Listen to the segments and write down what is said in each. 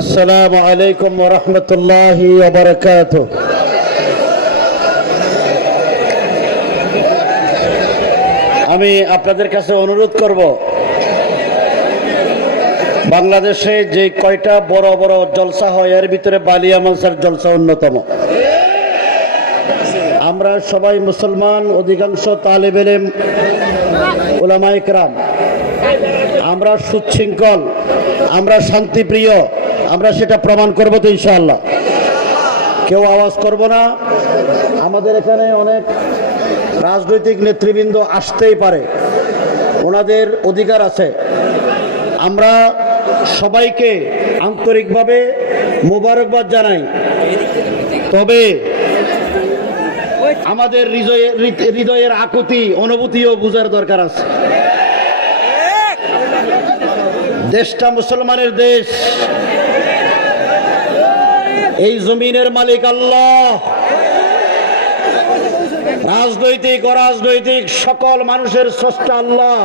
আসসালামু আলাইকুম ওয়া রাহমাতুল্লাহি ওয়া বারাকাতুহু। আমি আপনাদের কাছে অনুরোধ করব, বাংলাদেশে যে কয়টা বড় বড় জলসা হয় এর ভিতরে বালিয়া মালসার জলসা অন্যতম। আমরা সবাই মুসলমান, অধিকাংশ তালেবে ইলম, উলামায়ে কেরাম, আমরা সুশৃঙ্খল, আমরা শান্তিপ্রিয়, আমরা সেটা প্রমাণ করব তো ইনশাআল্লাহ। কেউ আওয়াজ করব না। আমাদের এখানে অনেক রাজনৈতিক নেতৃবৃন্দ আসতেই পারে, ওনাদের অধিকার আছে। আমরা সবাইকে আন্তরিকভাবে মোবারকবাদ জানাই, তবে আমাদের হৃদয়ের আকুতি অনুভূতিও বুঝার দরকার আছে। দেশটা মুসলমানের দেশ, এই জমিনের মালিক আল্লাহ, রাজনৈতিক অরাজনৈতিক সকল মানুষের স্রষ্টা আল্লাহ।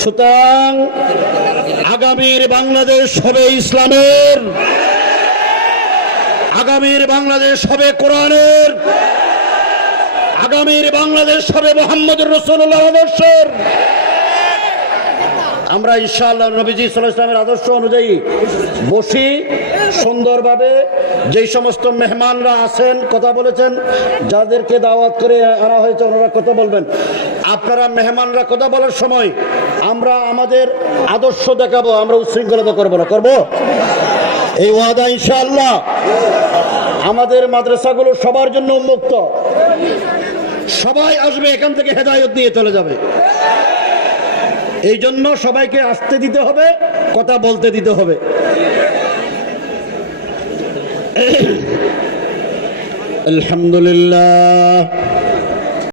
সুতরাং আগামীর বাংলাদেশ হবে ইসলামের, আগামীর বাংলাদেশ হবে কোরআনের, আগামীর বাংলাদেশ হবে মুহাম্মদুর রাসূলুল্লাহ আদর্শের। আমরা ইনশাআল্লাহ নবীজি সাল্লাল্লাহু আলাইহি ওয়াসাল্লামের আদর্শ অনুযায়ী বসি সুন্দরভাবে। যেই সমস্ত মেহমানরা আছেন, কথা বলেছেন, যাদেরকে দাওয়াত করে আনা হয়েছে ওনারা কথা বলবেন। আপনারা মেহমানরা কথা বলার সময় আমরা আমাদের আদর্শ দেখাবো, আমরা উচ্ছৃঙ্খলতা করবো না, করবো এই ওয়াদা ইনশাআল্লাহ। আমাদের মাদ্রাসাগুলো সবার জন্য উন্মুক্ত, সবাই আসবে, এখান থেকে হেদায়েত নিয়ে চলে যাবে। এই জন্য সবাইকে আসতে দিতে হবে, কথা বলতে দিতে হবে। আলহামদুলিল্লাহ।